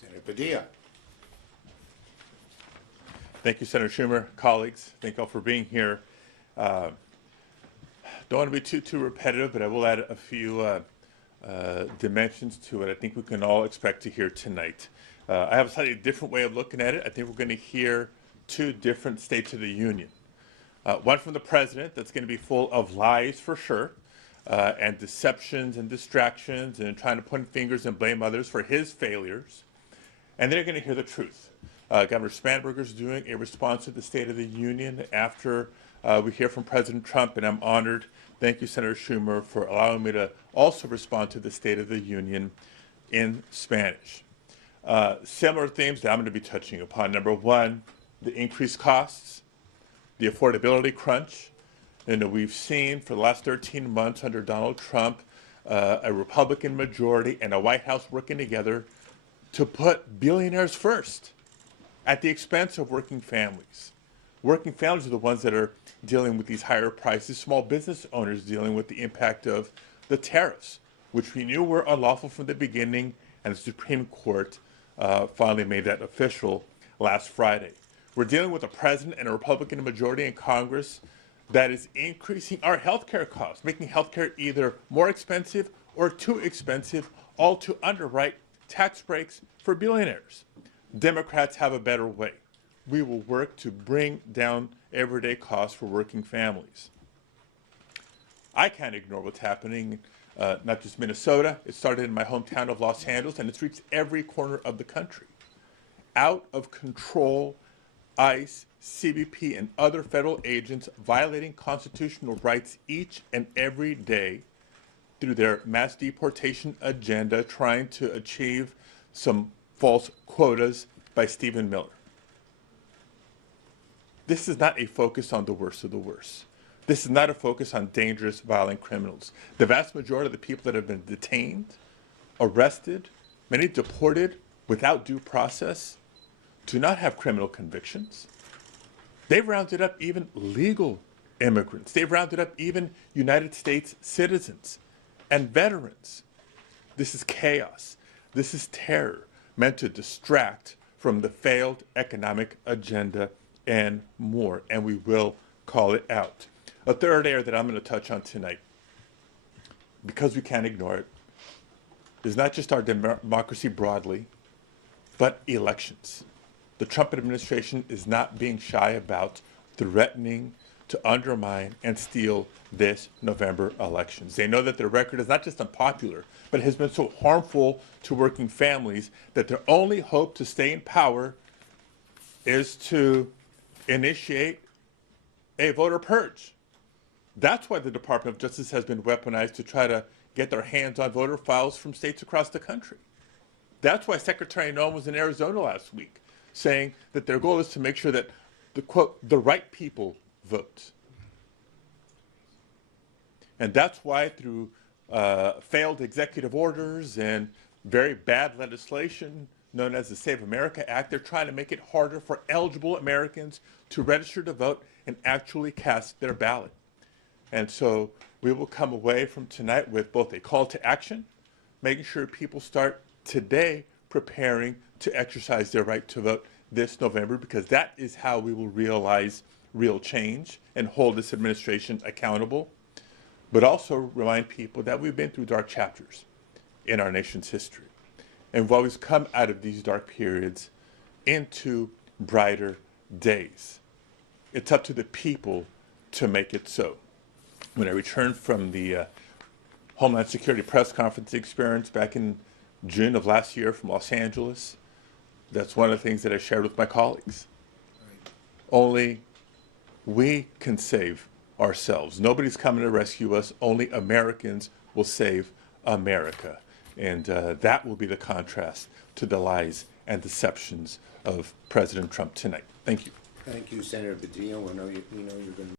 Senator Padilla. Thank you, Senator Schumer, colleagues. Thank you all for being here. Don't want to be too repetitive, but I will add a few dimensions to it I think we can all expect to hear tonight. I have a slightly different way of looking at it. I think we're going to hear two different States of the Union. One from the president that's going to be full of lies for sure, and deceptions and distractions and trying to point fingers and blame others for his failures. And then you're going to hear the truth. Governor Spanberger's doing a response to the State of the Union after we hear from President Trump, and I'm honored. Thank you, Senator Schumer, for allowing me to also respond to the State of the Union in Spanish. Similar themes that I'm going to be touching upon. Number one, the increased costs, the affordability crunch. And we've seen for the last 13 months under Donald Trump, a Republican majority and a White House working together to put billionaires first at the expense of working families. Working families are the ones that are dealing with these higher prices. Small business owners dealing with the impact of the tariffs, which we knew were unlawful from the beginning, and the Supreme Court finally made that official last Friday. We're dealing with a president and a Republican majority in Congress that is increasing our healthcare costs, making healthcare either more expensive or too expensive, all to underwrite tax breaks for billionaires. Democrats have a better way. We will work to bring down everyday costs for working families. I can't ignore what's happening, not just Minnesota. It started in my hometown of Los Angeles, and it's reached every corner of the country. Out of control, ICE, CBP, and other federal agents violating constitutional rights each and every day through their mass deportation agenda, trying to achieve some false quotas by Stephen Miller. This is not a focus on the worst of the worst. This is not a focus on dangerous, violent criminals. The vast majority of the people that have been detained, arrested, many deported without due process, do not have criminal convictions. They've rounded up even legal immigrants. They've rounded up even United States citizens and veterans. This is chaos. This is terror meant to distract from the failed economic agenda and more, and we will call it out. A third area that I'm going to touch on tonight, because we can't ignore it, is not just our democracy broadly, but elections. The Trump administration is not being shy about threatening to undermine and steal this November elections. They know that their record is not just unpopular, but has been so harmful to working families that their only hope to stay in power is to initiate a voter purge. That's why the Department of Justice has been weaponized to try to get their hands on voter files from states across the country. That's why Secretary Noem was in Arizona last week, saying that their goal is to make sure that the quote, the right people vote. And that's why through failed executive orders and very bad legislation known as the Save America Act, they're trying to make it harder for eligible Americans to register to vote and actually cast their ballot. And so we will come away from tonight with both a call to action, making sure people start today preparing to exercise their right to vote this November, because that is how we will realize real change and hold this administration accountable, but also remind people that we've been through dark chapters in our nation's history. And we've always come out of these dark periods into brighter days. It's up to the people to make it so. When I returned from the Homeland Security press conference experience back in June of last year from Los Angeles, that's one of the things that I shared with my colleagues. Only we can save ourselves. Nobody's coming to rescue us. Only Americans will save America. And that will be the contrast to the lies and deceptions of President Trump tonight. Thank you. Thank you, Senator Padilla. We know you're going to